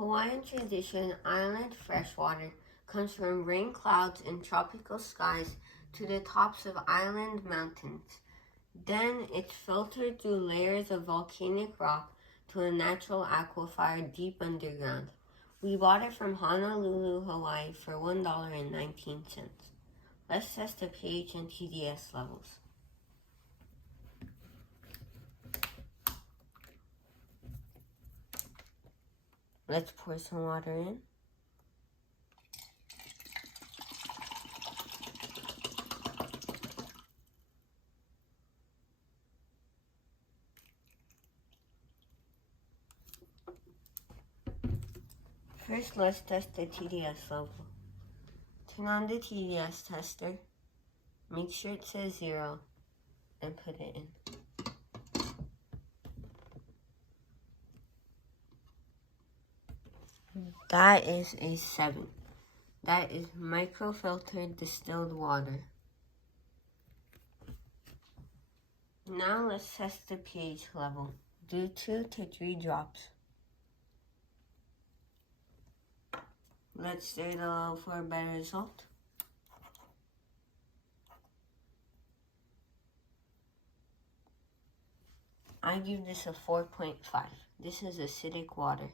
Hawaiian Tradition Island freshwater comes from rain clouds in tropical skies to the tops of island mountains. Then it's filtered through layers of volcanic rock to a natural aquifer deep underground. We bought it from Honolulu, Hawaii for $1.19. Let's test the pH and TDS levels. Let's pour some water in. First, let's test the TDS level. Turn on the TDS tester, make sure it says 0, and put it in. That is a 7. That is microfiltered distilled water. Now let's test the pH level. Do 2 to 3 drops. Let's stir the level for a better result. I give this a 4.5. This is acidic water.